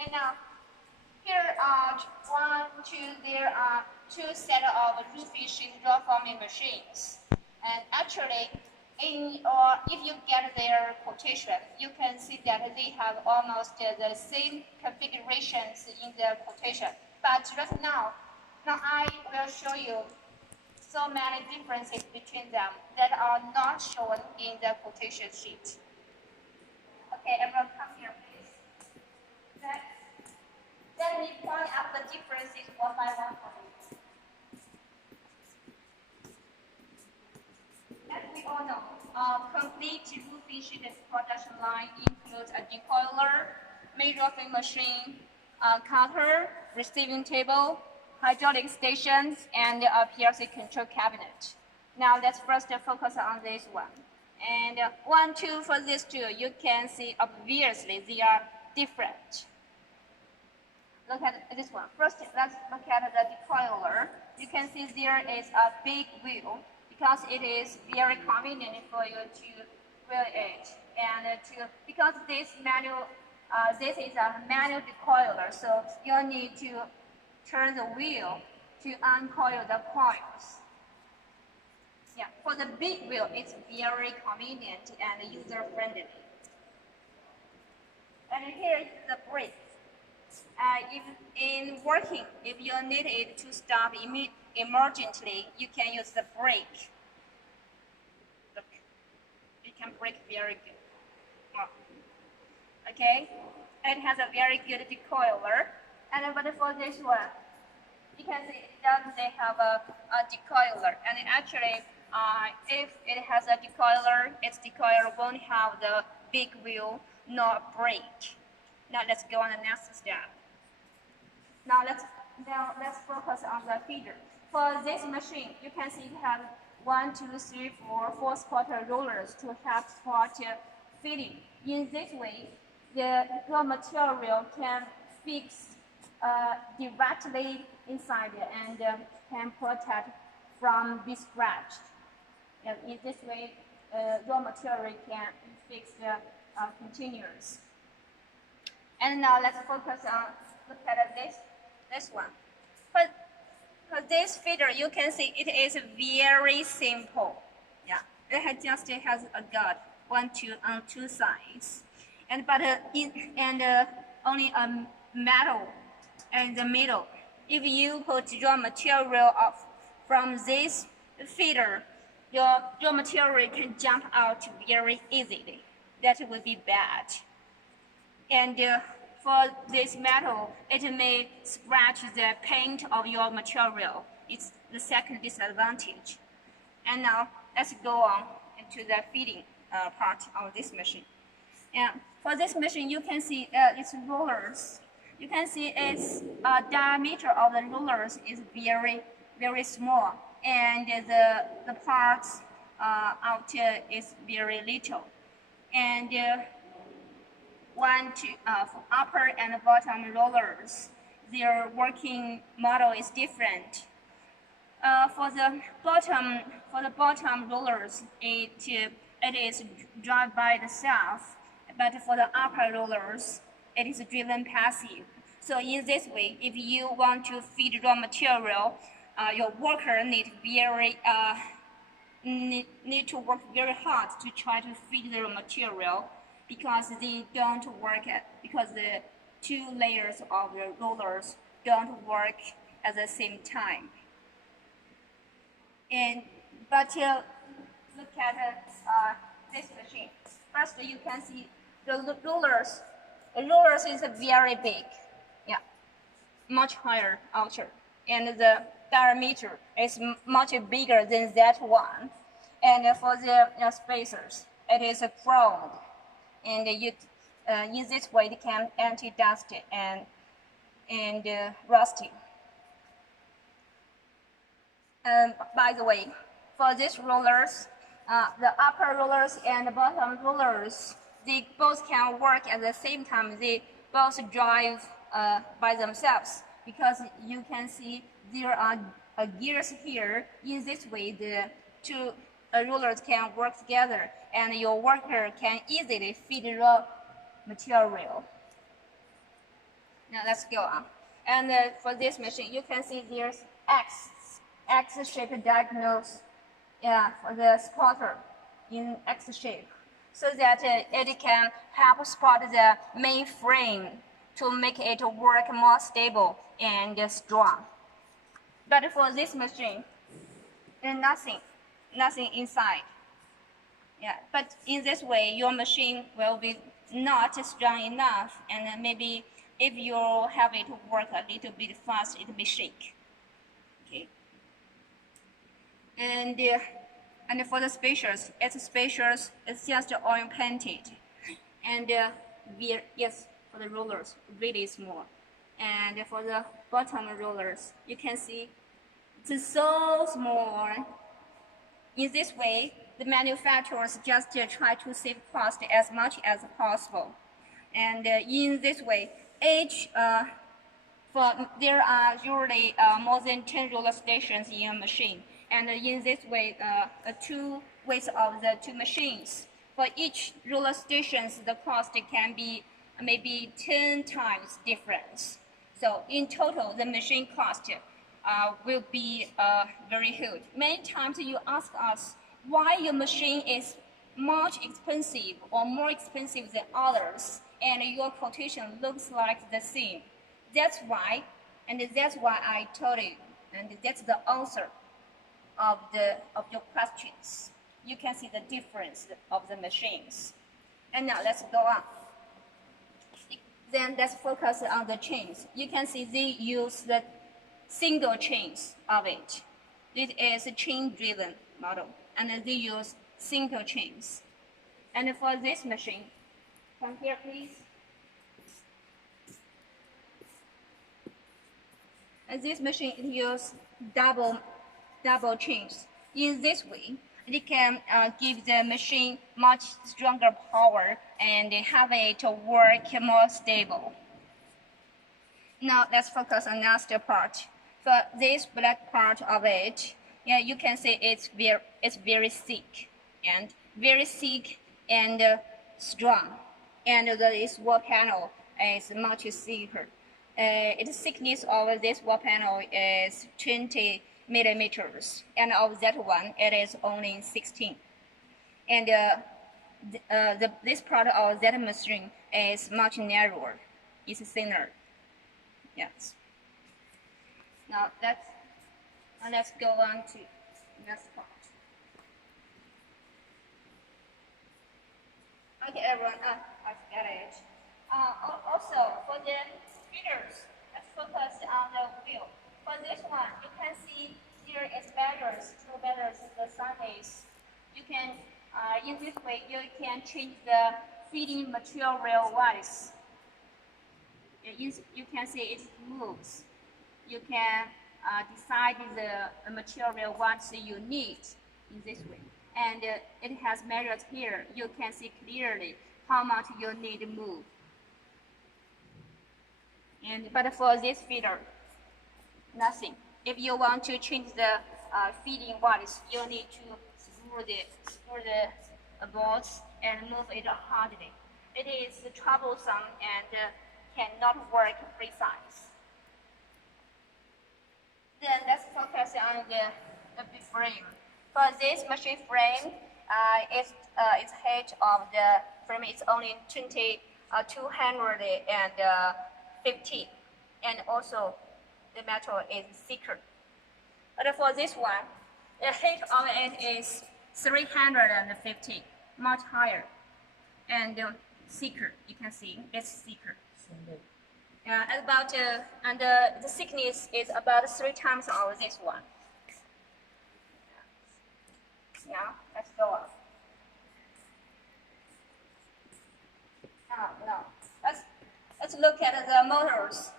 And now here are there are two set of roofing sheet roll forming machines. And actually, if you get their quotation, you can see that they have almost the same configurations in their quotation. But right now I will show you so many differences between them that are not shown in the quotation sheet. Okay, everyone come here, please. Next, let me point out the differences one by one for you. As we all know, complete roofing sheet production line includes a decoiler, main roofing machine, cutter, receiving table, hydraulic stations, and a PLC control cabinet. Now let's first focus on this one. And 1, 2 for these two, you can see obviously they are different. Look at this one. First, let's look at the decoiler. You can see there is a big wheel because it is very convenient for you to wheel it. And because this is a manual decoiler, so you need to turn the wheel to uncoil the coils. Yeah, for the big wheel, it's very convenient and user-friendly. And here is the brake. If you need it to stop emergently, you can use the brake. Look, it can brake very good. Okay, it has a very good decoiler. But for this one, you can see it doesn't have a decoiler. And actually, if it has a decoiler, its decoiler won't have the big wheel nor brake. Now let's go on the next step. Now let's focus on the feeder. For this machine, you can see it has 1, 2, 3, 4 4/4 rollers to help support feeding. In this way, the raw material can fix directly inside and can protect from being scratched. And in this way, raw material can fix continuous. And now let's focus on look at this one. For this feeder, you can see it is very simple. Yeah, it just has a gut 1, 2 on 2 sides, and only a metal in the middle. If you put raw material off from this feeder, your raw material can jump out very easily. That would be bad. And for this metal, it may scratch the paint of your material. It's the second disadvantage. And now let's go on into the feeding part of this machine. And for this machine, you can see its rollers. You can see its diameter of the rollers is very, very small, and the parts out is very little. And for upper and bottom rollers, their working model is different. For the bottom rollers, it is driven by itself, but for the upper rollers, it is driven passive. So in this way, if you want to feed raw material, your worker need to work very hard to try to feed the raw material, because they don't work because the 2 layers of the rollers don't work at the same time. But look at this machine. First, you can see the rollers. The rollers is very big, yeah, much higher outer, and the diameter is much bigger than that one. And for the spacers, it is chrome, and in this way it can anti-dust and rusting. By the way, for these rollers, the upper rollers and the bottom rollers, they both can work at the same time. They both drive by themselves, because you can see there are gears here. In this way, the 2 rollers can work together, and your worker can easily feed raw material. Now let's go on. And for this machine, you can see there's X-shaped diagonals, yeah, for the spotter in X shape, so that it can help spot the main frame to make it work more stable and strong. But for this machine, there's nothing inside. Yeah, but in this way, your machine will be not strong enough, and maybe if you have it work a little bit fast, it will shake. Okay. And for the spacers, it's just oil painted, and yes, for the rollers, really small, and for the bottom rollers, you can see it's so small. In this way, the manufacturers just try to save cost as much as possible, and in this way, there are usually more than 10 roller stations in a machine, and in this way, two weights of the two machines. For each roller stations, the cost can be maybe 10 times difference. So in total, the machine cost will be very huge. Many times you ask us why your machine is much expensive or more expensive than others, and your quotation looks like the same. That's why I told you, and that's the answer of your questions. You can see the difference of the machines. And now let's go on. Then let's focus on the chains. You can see they use the single chains of it. This is a chain-driven model, and they use single chains. And for this machine, come here please. And this machine uses double chains. In this way, it can give the machine much stronger power and have it work more stable. Now let's focus on next part. For this black part of it, yeah, you can see it's very thick and strong, and this wall panel is much thicker. Its thickness of this wall panel is 20 millimeters, and of that one, it is only 16. And this part of that machine is much narrower. It's thinner. Yes. Now let's go on to next part. Okay, everyone. I got it. Also, for the feeders, let's focus on the wheel. For this one, you can see here is two bearers in the sideways. You can, in this way, you can change the feeding material wise. You can see it moves. You can decide the material what you need in this way. And it has measures here. You can see clearly how much you need to move. But for this feeder, nothing. If you want to change the feeding wise, you need to screw the bolts and move it hardly. It is troublesome and cannot work precise. Then let's focus on the frame. For this machine frame, its height of the frame is only 250, and also the metal is thicker. But for this one, the height of it is 350, much higher, and thicker. You can see it's thicker. And the thickness is about 3 times of this one. Now let's go on. Now let's look at the motors.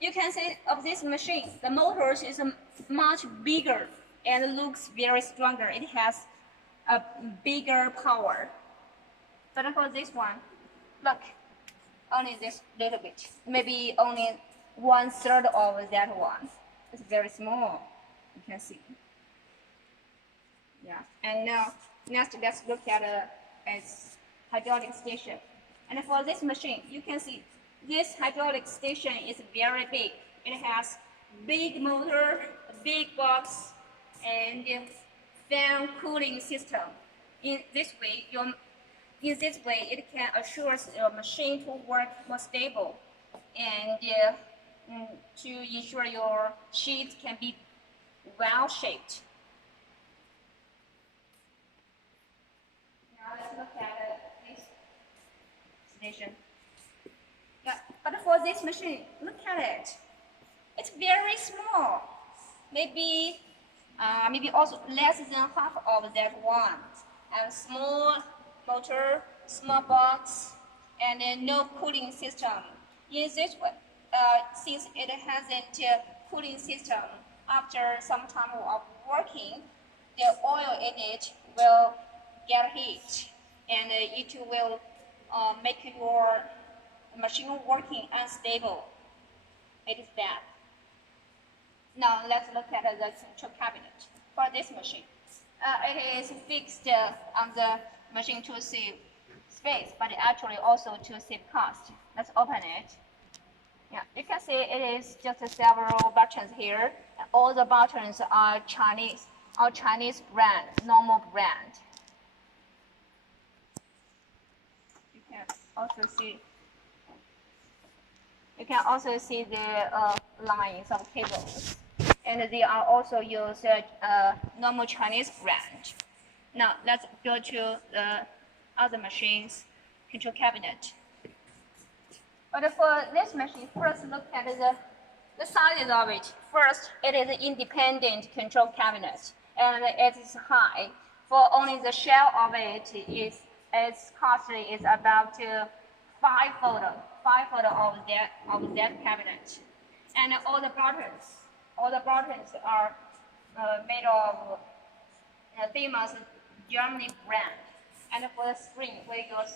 You can see of this machine, the motors is much bigger and looks very stronger. It has a bigger power. But for this one, look, only this little bit, maybe only 1/3 of that one. It's very small. You can see. Yeah. And now next, let's look at its hydraulic station. And for this machine, you can see this hydraulic station is very big. It has big motor, a big box, and fan cooling system. In this way, it can assure your machine to work more stable and to ensure your sheet can be well shaped. Now let's look at this station. Yeah, but for this machine, look at it. It's very small. Maybe also less than half of that one. And small motor, small box, and no cooling system. In this way, since it hasn't cooling system, after some time of working, the oil in it will get heat, and it will make your machine working unstable. It is bad. Now let's look at the control cabinet for this machine. It is fixed on the machine to save space, but actually also to save cost. Let's open it. Yeah, you can see it is just several buttons here. All the buttons are Chinese brand, normal brand. You can also see the lines of cables, and they are also use normal Chinese brand. Now let's go to the other machines control cabinet. But for this machine, first look at the sizes of it. First, it is an independent control cabinet, and it is high. For only the shell of it its cost is about five-fold of that cabinet. And all the buttons are made of famous Germany brand. And for the spring, where it goes